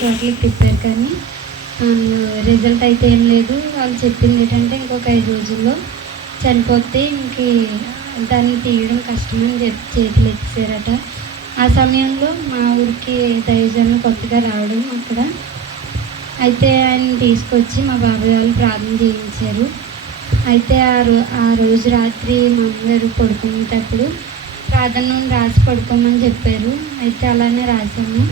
చోట్లకి తిప్పారు, కానీ రిజల్ట్ అయితే ఏం లేదు. వాళ్ళు చెప్పింది ఏంటంటే ఇంకొక 5 రోజుల్లో చనిపోతే దాన్ని తీయడం కష్టమని చెప్పి చేతులు ఎత్తేసారట. ఆ సమయంలో మా ఊరికి దైవజనులు కొత్తగా రావడం అక్కడ. అయితే ఆయన తీసుకొచ్చి మా బాబాయ్ వాళ్ళు ప్రార్థన చేయించారు. అయితే ఆ రోజు రాత్రి మా అమ్మగారు పడుకునేటప్పుడు ప్రార్థన రాసి పడుకోమని చెప్పారు. అయితే అలానే రాసాము.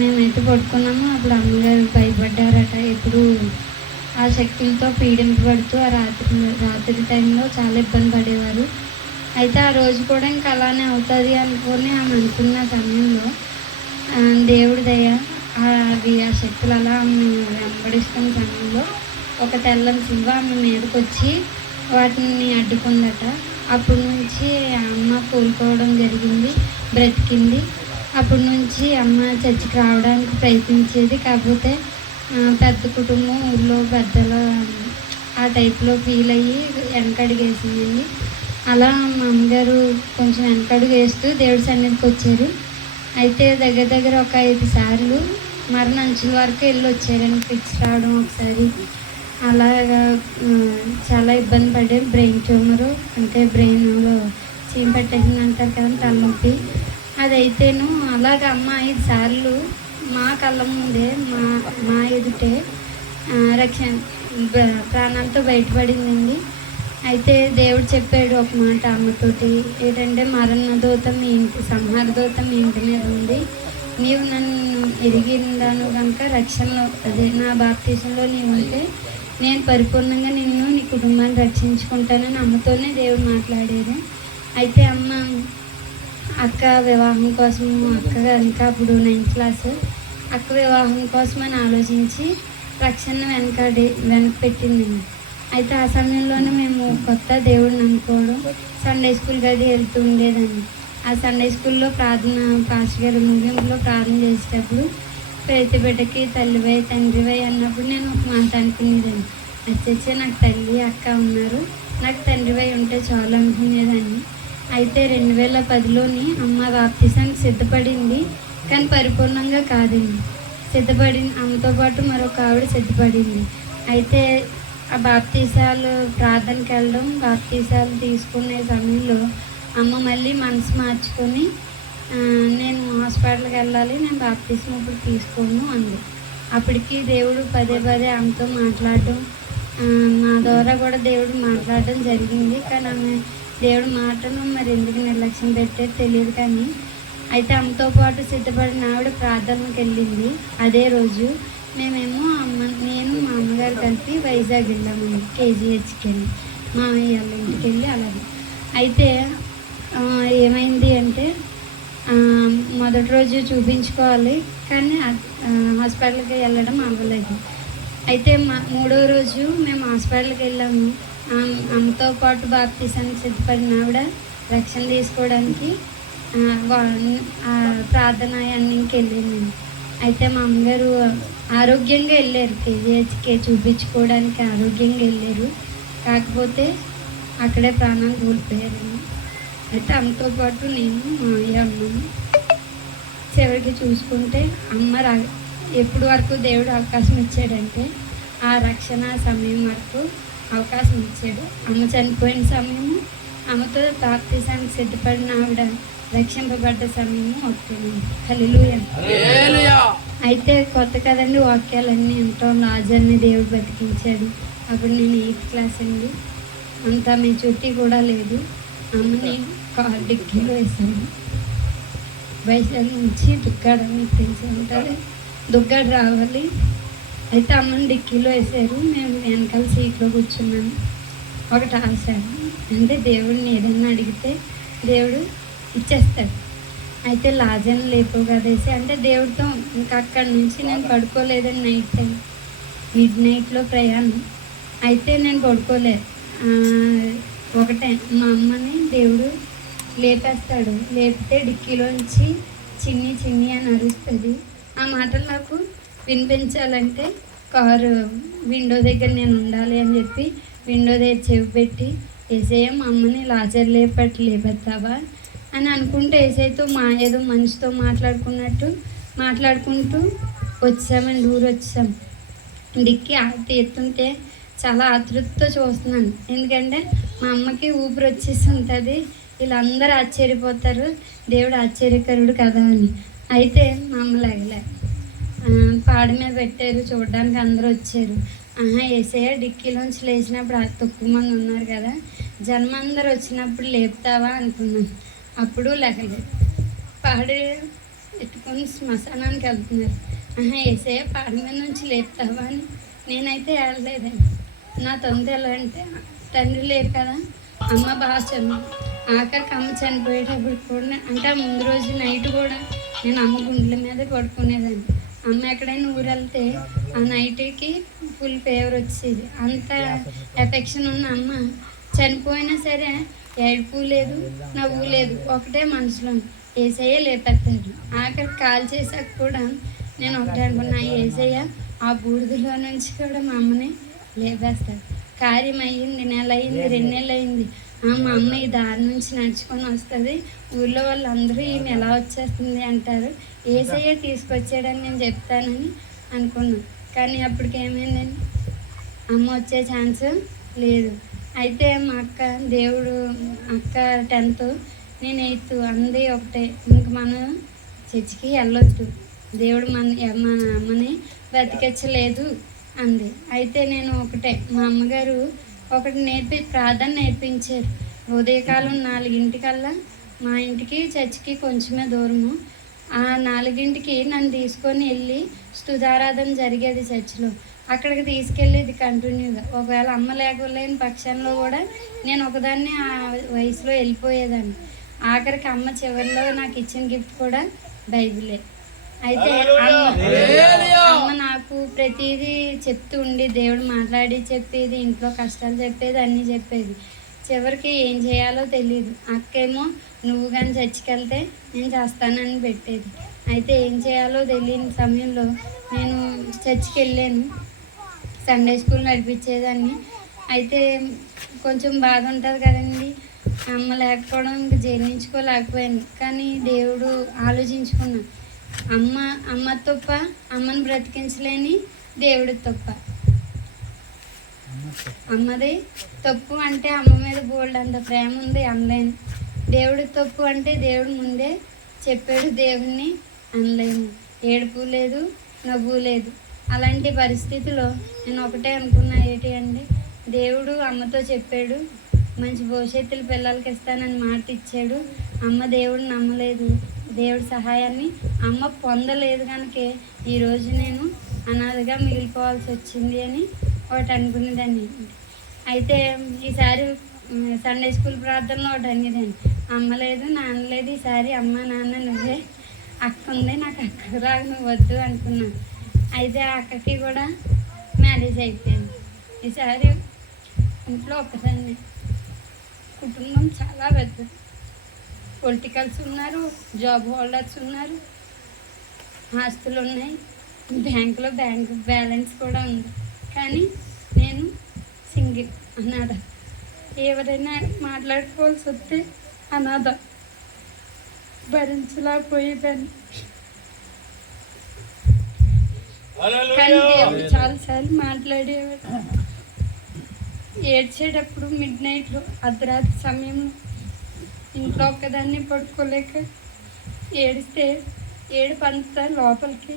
మేమైతే పడుకున్నాము. అప్పుడు అమ్మగారు భయపడ్డారట. ఎప్పుడు ఆ శక్తులతో పీడింపబడుతూ ఆ రాత్రి టైంలో చాలా ఇబ్బంది పడేవారు. అయితే ఆ రోజు కూడా ఇంకా అలానే అవుతుంది అనుకొని ఆమె అనుకున్న సమయంలో దేవుడి దయ ఆ శక్తులు అలా ఆమె వెంబడిస్తున్న సమయంలో ఒక తెల్లని శివ ఆమె మీదకి వచ్చి వాటిని అడ్డుకుందట. అప్పటి నుంచి అమ్మ కోలుకోవడం జరిగింది, బ్రతికింది. అప్పటి నుంచి అమ్మ చర్చికి రావడానికి ప్రయత్నించేది. కాకపోతే పెద్ద కుటుంబం, ఊళ్ళో పెద్దల ఆ టైప్లో ఫీల్ అయ్యి వెనకడుగు వేసిందండి. అలా మా అమ్మగారు కొంచెం వెనకడుగు వేస్తూ దేవుడి సన్నిధికి వచ్చారు. అయితే దగ్గర ఒక 5 సార్లు మరణంచుల వరకు వెళ్ళి వచ్చారని ఫిక్స్ రావడం ఒకసారి. అలాగా చాలా ఇబ్బంది పడే బ్రెయిన్ ట్యూమరు, అంటే బ్రెయిన్లో చీమ పెట్టేసింది అంటారు కదా, తలనొప్పి. అదైతేను అలాగ అమ్మ 5 సార్లు మా కళ్ళ ముందే మా ఎదుటే ప్రాణాలతో బయటపడిందండి. అయితే దేవుడు చెప్పాడు ఒక మాట అమ్మతోటి, ఏంటంటే మరణ దూత మీ ఇంటి, సంహార దూత మీ ఇంటి మీద ఉంది. నీవు నన్ను ఎరిగిందాను కనుక రక్షణలో, అదే నా బాప్తీసంలో నీవు ఉంటే నేను పరిపూర్ణంగా నిన్ను, నీ కుటుంబాన్ని రక్షించుకుంటానని అమ్మతోనే దేవుడు మాట్లాడారు. అయితే అమ్మ అక్క వివాహం కోసం, అక్కగా ఇంకా అప్పుడు 9th క్లాస్, అక్క వివాహం కోసం అని ఆలోచించి రక్షణ వెనక పెట్టిందండి. అయితే ఆ సమయంలోనే మేము కొత్త దేవుడిని అనుకోవడం, సండే స్కూల్ గది వెళ్తూ ఉండేదాన్ని. ఆ సండే స్కూల్లో ప్రార్థన, పాస్టర్ గారు ముగింపులో ప్రార్థన చేసేటప్పుడు ప్రతి బిడ్డకి తల్లివై తండ్రివై అన్నప్పుడు నేను ఒక మాట అనుకునేదాన్ని, వచ్చే నాకు తల్లి అక్క ఉన్నారు, నాకు తండ్రివై ఉంటే చాలు అనుకునేదాన్ని. అయితే 2010లోని అమ్మ బాప్తీసానికి సిద్ధపడింది, కానీ పరిపూర్ణంగా కాదండి. అమ్మతో పాటు మరొక ఆవిడ సిద్ధపడింది. అయితే ఆ బాప్తీసాలు ప్రార్థనకి వెళ్ళడం, బాప్తీసాలు తీసుకునే సమయంలో అమ్మ మళ్ళీ మనసు మార్చుకొని నేను హాస్పిటల్కి వెళ్ళాలి, నేను బాప్తీసం ఇప్పుడు తీసుకోను అంది. అప్పటికి దేవుడు పదే ఆమెతో మాట్లాడడం, నా ద్వారా కూడా దేవుడు మాట్లాడడం జరిగింది. కానీ ఆమె దేవుడి మాటను మరి ఎందుకు నిర్లక్ష్యం పెట్టేది తెలియదు. కానీ అయితే అమ్మతో పాటు సిద్ధపడిన ఆవిడ ప్రార్థనకి వెళ్ళింది. అదే రోజు మేమేమో నేను మా అమ్మగారు కలిపి వైజాగ్ వెళ్ళామండి, KGHకి వెళ్ళి, మామయ్య వాళ్ళ ఇంటికి వెళ్ళి అలాగే. అయితే ఏమైంది అంటే మొదటి రోజు చూపించుకోవాలి, కానీ హాస్పిటల్కి వెళ్ళడం అవ్వలేదు. అయితే మూడో రోజు మేము హాస్పిటల్కి వెళ్ళాము. అమ్మతో పాటు బాప్తీసానికి సిద్ధపడిన ఆవిడ రక్షణ తీసుకోవడానికి ప్రార్థన అన్నింటికి వెళ్ళింది. అయితే మా అమ్మగారు ఆరోగ్యంగా వెళ్ళారు, KGHకి చూపించుకోవడానికి ఆరోగ్యంగా వెళ్ళారు. కాకపోతే అక్కడే ప్రాణాలు కోల్పోయారండి. అయితే అమ్మతో పాటు నేను మా అయ్య ఉన్నాము. చివరికి చూసుకుంటే అమ్మ ఎప్పుడు వరకు దేవుడు అవకాశం ఇచ్చాడంటే ఆ రక్షణ సమయం వరకు అవకాశం ఇచ్చాడు. అమ్మ చనిపోయిన సమయము, అమ్మతో బాప్తీసానికి సిద్ధపడిన ఆవిడ రక్షింపబడ్డ సమయము ఒకటేనండి. హల్లెలూయా. అయితే కొత్త కదండి వాక్యాలన్నీ ఎంతో, లాజర్ని దేవుడు బతికించాడు. అప్పుడు నేను 8th క్లాస్ అండి. అంతా మీ చుట్టి కూడా లేదు. అమ్మని కార్ డిక్కీలో వేసాను. వైజాగ్ నుంచి దుగ్గాడ, మీకు తెలిసి ఉంటుంది, దుగ్గాడ రావాలి. అయితే అమ్మని డిక్కీలో వేసారు. నేను వెనకాల సీట్లో కూర్చున్నాను. ఒకటి ఆశాను, అంటే దేవుడిని ఏదన్నా అడిగితే దేవుడు ఇచ్చేస్తాడు. అయితే లాజన్ లేపు కదేసి, అంటే దేవుడితో ఇంకా అక్కడి నుంచి నేను పడుకోలేదని మిడ్ నైట్లో ప్రయాణం. అయితే నేను పడుకోలేదు. ఒకటే మా అమ్మని దేవుడు లేపేస్తాడు. లేపితే డిక్కీలోంచి చిన్ని అని అరుస్తుంది. ఆ మాటలు నాకు వినిపించాలంటే కారు విండో దగ్గర నేను ఉండాలి అని చెప్పి విండో దగ్గర చెవి పెట్టి, ఏసయ్య మా అమ్మని లాజర్ లేపెత్తావా అని అనుకుంటే ఏసైతో ఏదో మనిషితో మాట్లాడుకుంటూ వచ్చామండి, ఊరు వచ్చాం. డిక్కి తీస్తుంటే చాలా ఆతృతతో చూస్తున్నాను. ఎందుకంటే మా అమ్మకి ఊపిరి వచ్చేసి ఉంటుంది. వీళ్ళందరూ ఆశ్చర్యపోతారు, దేవుడు ఆశ్చర్యకరుడు కదా అని. అయితే మా అమ్మ లేగలే, పాడి మీద పెట్టారు, చూడడానికి అందరూ వచ్చారు. ఏసయ్య డిక్కీలోంచి లేచినప్పుడు తక్కువ మంది ఉన్నారు కదా, జనం అందరూ వచ్చినప్పుడు లేపుతావా అనుకున్నాను. అప్పుడు లేకలేదు. పాడి ఎత్తుకొని శ్మశానానికి వెళ్తున్నారు. ఏసయ్య పాడి మీద నుంచి లేపుతావా అని నేనైతే వెళ్ళలేదండి. నా తండ్రి ఎలా అంటే, తండ్రి లేరు కదా, అమ్మ బాగా ఆఖరికి అమ్మ చనిపోయేటప్పుడు కూడా, అంటే ముందు రోజు నైట్ కూడా నేను అమ్మ గుండెల మీద పడుకునేదాన్ని. అమ్మ ఎక్కడైనా ఊరు వెళ్తే ఆ నైట్కి ఫుల్ ఫీవర్ వచ్చేది. అంత ఎఫెక్షన్ ఉన్న అమ్మ చనిపోయినా సరే ఏడుపు లేదు, నవ్వు లేదు, ఒకటే మనసులో ఏసయ్య లేపెత్తాడు. ఆఖరికి కాల్ చేశాక కూడా నేను ఒకటే అనుకున్నా, ఏసయ్య ఆ బూడిదలో నుంచి కూడా మా అమ్మని లేపేస్తాడు. కార్యం అయ్యింది, నెల అయింది, 2 నెలలు అయింది. మా అమ్మ ఈ దారి నుంచి నడుచుకొని వస్తుంది, ఊళ్ళో వాళ్ళందరూ ఈమె ఎలా వచ్చేస్తుంది అంటారు, ఏసయ్య తీసుకొచ్చాడని నేను చెప్తానని అనుకున్నాను. కానీ అప్పటికి ఏమైందండి, అమ్మ వచ్చే ఛాన్స్ లేదు. అయితే మా అక్క, దేవుడు అక్క 10th, నేను 8th, అంది ఒకటే, ఇంక మనం చర్చికి వెళ్ళొద్దు, దేవుడు మన అమ్మని బ్రతికించలేదు అంది. అయితే నేను ఒకటే, మా అమ్మగారు ఒకటి ప్రార్థన నేర్పించారు. ఉదయకాలం 4 మా ఇంటికి చర్చికి కొంచెమే దూరము. ఆ 4 నన్ను తీసుకొని వెళ్ళి స్తుతారాధన జరిగేది చర్చిలో, అక్కడికి తీసుకెళ్ళేది కంటిన్యూగా. ఒకవేళ అమ్మ లేకపోలేని పక్షంలో కూడా నేను ఒకదాన్ని ఆ వయసులో వెళ్ళిపోయేదాన్ని. ఆఖరికి అమ్మ చివరిలో నాకు ఇచ్చిన గిఫ్ట్ కూడా బైబిలే. అయితే అమ్మ నాకు ప్రతిదీ చెప్తూ ఉండి, దేవుడు మాట్లాడి చెప్పేది, ఇంట్లో కష్టాలు చెప్పేది, అన్నీ చెప్పేది. చివరికి ఏం చేయాలో తెలియదు. అక్కేమో నువ్వు కానీ చర్చికి వెళ్తే నేను చేస్తానని పెట్టేది. అయితే ఏం చేయాలో తెలియని సమయంలో నేను చర్చికి వెళ్ళాను. సండే స్కూల్ నడిపించేదాన్ని. అయితే కొంచెం బాధ ఉంటుంది కదండి, అమ్మ లేకపోవడం ఇంక జీర్ణించుకోలేకపోయాను. కానీ దేవుడు ఆలోచించుకున్నాను, అమ్మ తప్ప, అమ్మని బ్రతికించలేని దేవుడి తప్ప. అమ్మది తప్పు అంటే అమ్మ మీద బోల్డ్ అంత ప్రేమ ఉంది, అనలేను. దేవుడి తప్పు అంటే దేవుడు ముందే చెప్పాడు, దేవుడిని అనలేము. ఏడుపు లేదు, నవ్వు లేదు. అలాంటి పరిస్థితిలో నేను ఒకటే అనుకున్నా, ఏంటి అంటే, దేవుడు అమ్మతో చెప్పాడు, మంచి భవిష్యత్తులు పిల్లలకి ఇస్తానని మాట ఇచ్చాడు. అమ్మ దేవుడు నమ్మలేదు, దేవుడి సహాయాన్ని అమ్మ పొందలేదు కనుక ఈరోజు నేను అనాథగా మిగిలిపోవాల్సి వచ్చింది అని ఒకటి అనుకునేదాన్ని. అయితే ఈసారి సండే స్కూల్ ప్రార్థనలో ఒకటి అనేదాన్ని, అమ్మ లేదు, నాన్న లేదు, ఈసారి అమ్మ నాన్న నువ్వే, అక్క ఉంది, నాకు అక్క రాగా నువ్వు వద్దు అనుకున్నాను. అయితే ఆ అక్కకి కూడా మ్యారేజ్ అయిపోయింది. ఈసారి ఇంట్లో ఒక్కదాన్ని. కుటుంబం చాలా పెద్దది, పొలిటికల్స్ ఉన్నారు, జాబ్ హోల్డర్స్ ఉన్నారు, ఆస్తులు ఉన్నాయి, బ్యాంకు బ్యాలెన్స్ కూడా ఉంది. కానీ నేను సింగిల్, అనాథ. ఎవరైనా మాట్లాడుకోవాల్సి వస్తే అనాథ, భరించలేకపోయేదాన్ని. కానీ దేవుడు చాలాసార్లు మాట్లాడేవాడు. ఏడ్చేటప్పుడు మిడ్నైట్లో, అర్ధరాత్రి సమయంలో ఇంట్లో ఒక్కదాన్ని పడుకోలేక ఏడిస్తే ఏడుపంతా లోపలికి,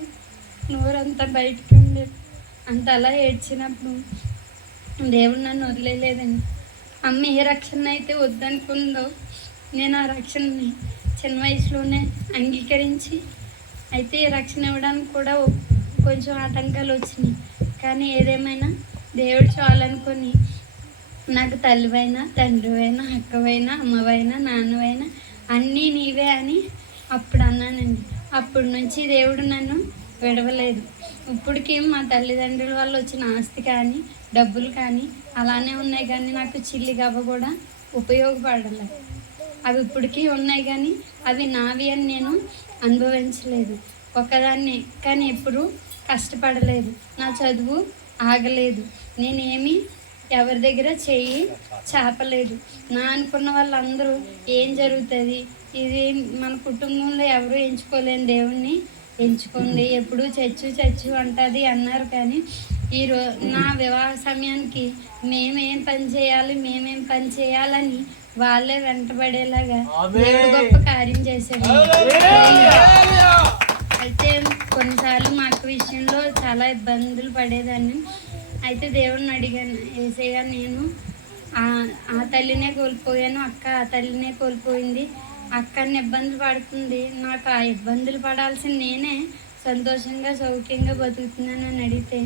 నోరంతా బయటికి ఉండేది. అంత అలా ఏడ్చినప్పుడు దేవుడు నన్ను వదిలేలేదండి. అమ్మ ఏ రక్షణ అయితే వద్దనుకుందో, నేను ఆ రక్షణని చిన్న వయసులోనే అంగీకరించి, అయితే రక్షణ ఇవ్వడానికి కూడా కొంచెం ఆటంకాలు వచ్చినాయి. కానీ ఏదేమైనా దేవుడు చాలనుకొని, నాకు తల్లివైనా, తండ్రివైనా, అక్కవైనా, అమ్మవైనా, నాన్నవైనా అన్నీ నీవే అని అప్పుడు అన్నానండి. అప్పటి నుంచి దేవుడు నన్ను విడవలేదు. ఇప్పటికీ మా తల్లిదండ్రుల వల్ల వచ్చిన ఆస్తి కానీ, డబ్బులు కానీ అలానే ఉన్నాయి, కానీ నాకు చిల్లి గవ్వ కూడా ఉపయోగపడలేదు. అవి ఇప్పటికీ ఉన్నాయి, కానీ అవి నావి అని నేను అనుభవించలేదు. ఒకదాన్ని కానీ ఎప్పుడు కష్టపడలేదు. నా చదువు ఆగలేదు. నేనేమి ఎవరి దగ్గర చెయ్యి చాపలేదు. నా అనుకున్న వాళ్ళందరూ ఏం జరుగుతుంది, ఇది మన కుటుంబంలో ఎవరు ఎంచుకోలేని దేవుణ్ణి ఎంచుకుంది. ఎప్పుడు చచ్చు అంటుంది అన్నారు. కానీ నా వివాహ సమయానికి మేమేం పని చేయాలని వాళ్ళే వెంటబడేలాగా దేవుడు గొప్ప కార్యం చేశాడు. అయితే కొన్నిసార్లు మా అక్క విషయంలో చాలా ఇబ్బందులు పడేదాన్ని. అయితే దేవుడిని అడిగాను, యేసయ్య నేను ఆ తల్లినే కోల్పోయాను, అక్క ఆ తల్లినే కోల్పోయింది, అక్కని ఇబ్బందులు పడుతుంది, నాకు ఆ ఇబ్బందులు పడాల్సిన నేనే సంతోషంగా సౌఖ్యంగా బతుకుతున్నాను అని అడిగితే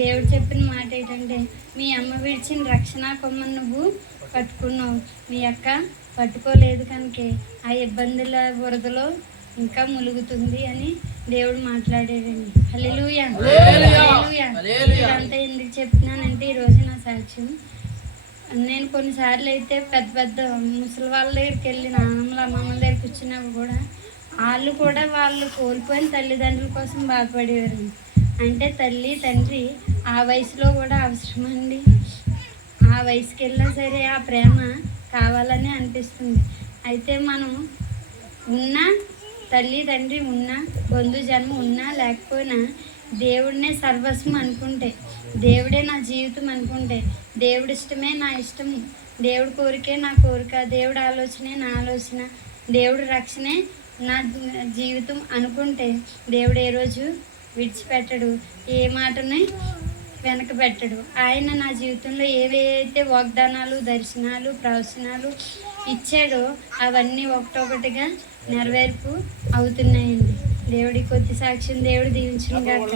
దేవుడు చెప్పిన మాట ఏంటంటే, మీ అమ్మ విడిచిన రక్షణ కొమ్మను నువ్వు పట్టుకున్నావు, మీ అక్క పట్టుకోలేదు కనుకే ఆ ఇబ్బందుల బురదలో ఇంకా ములుగుతుంది అని దేవుడు మాట్లాడాడండి. హల్లెలూయా హల్లెలూయా. ఇదంతా ఎందుకు చెప్తున్నానంటే ఈరోజు నా సాక్ష్యం. నేను కొన్నిసార్లు అయితే పెద్ద ముసలి వాళ్ళ దగ్గరికి వెళ్ళి నాన్నమ్మల అమ్మమ్మల దగ్గరికి వచ్చినప్పుడు కూడా వాళ్ళు కోల్పోయిన తల్లిదండ్రుల కోసం బాధపడేవారు. అంటే తల్లి తండ్రి ఆ వయసులో కూడా అవసరమండి. ఆ వయసుకి వెళ్ళినా సరే ఆ ప్రేమ కావాలని అనిపిస్తుంది. అయితే మనం ఉన్న తల్లి తండ్రి ఉన్నా, బంధు జన్మ ఉన్నా లేకపోయినా దేవుడినే సర్వస్వం అనుకుంటే, దేవుడే నా జీవితం అనుకుంటే, దేవుడి ఇష్టమే నా ఇష్టం, దేవుడి కోరికే నా కోరిక, దేవుడి ఆలోచనే నా ఆలోచన, దేవుడి రక్షణే నా జీవితం అనుకుంటే దేవుడు ఏ రోజు విడిచిపెట్టడు, ఏ మాటని వెనక పెట్టడు. ఆయన నా జీవితంలో ఏవైతే వాగ్దానాలు, దర్శనాలు, ప్రవచనాలు ఇచ్చాడో అవన్నీ ఒకటొకటిగా నెరవేర్పు అవుతున్నాయండి. దేవుడి కొద్ది సాక్ష్యం దేవుడు దీవించును గాక.